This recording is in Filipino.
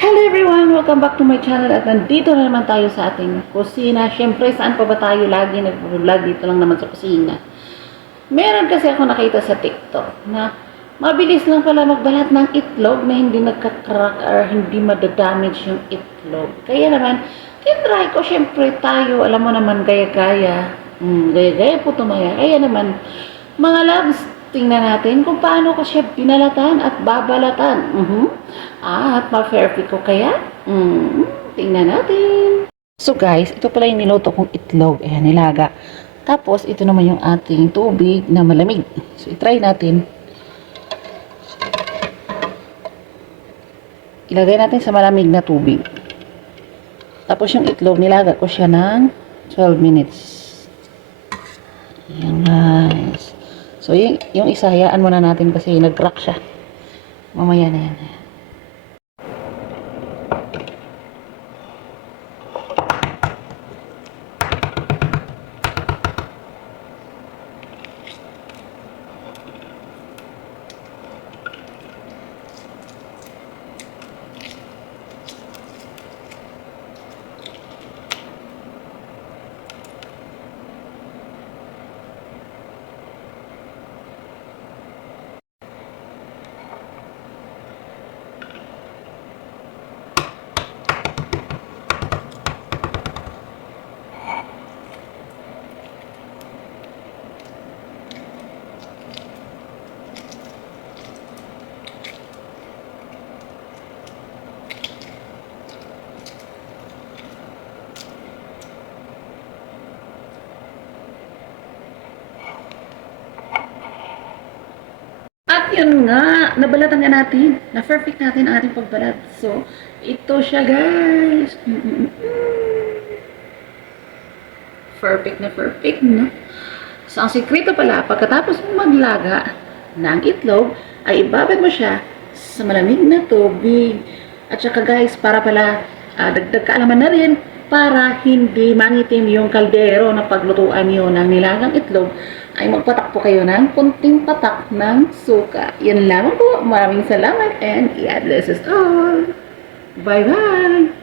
Hello everyone! Welcome back to my channel at nandito na naman tayo sa ating kusina. Siyempre, saan pa ba tayo lagi nag-vlog? Dito lang naman sa kusina. Meron kasi ako nakita sa TikTok na mabilis lang pala magbalat ng itlog na hindi nagka-crack or hindi madadamage yung itlog. Kaya naman, tinry ko. Siyempre tayo, alam mo naman, gaya-gaya. Gaya-gaya po tumaya. Kaya naman, mga loves, tingnan natin kung paano ko siya binalatan at babalatan. At ma-perfect ko kaya? Tingnan natin. So guys, ito pala yung niluto kong itlog. Ayan, nilaga. Tapos, ito naman yung ating tubig na malamig. So, itry natin. Ilagay natin sa malamig na tubig. Tapos, yung itlog, nilaga ko siya ng 12 minutes. Ayan guys. So, yung isa, hayaan muna natin kasi nag-crack siya. Mamaya na yan. At yun nga, nabalatan nga natin. Na-perfect natin ang ating pagbalat. So, ito siya guys. Perfect na perfect, no? So, ang sekreto pala, pagkatapos mo maglaga ng itlog, ay ibabad mo siya sa malamig na tubig. At saka guys, para pala dagdag kaalaman na rin, para hindi mangitim yung kaldero na paglutuan nyo ng nilagang itlog, ay magpatak po kayo ng kunting patak ng suka. Yan lamang po. Maraming salamat and God bless us all. Bye-bye!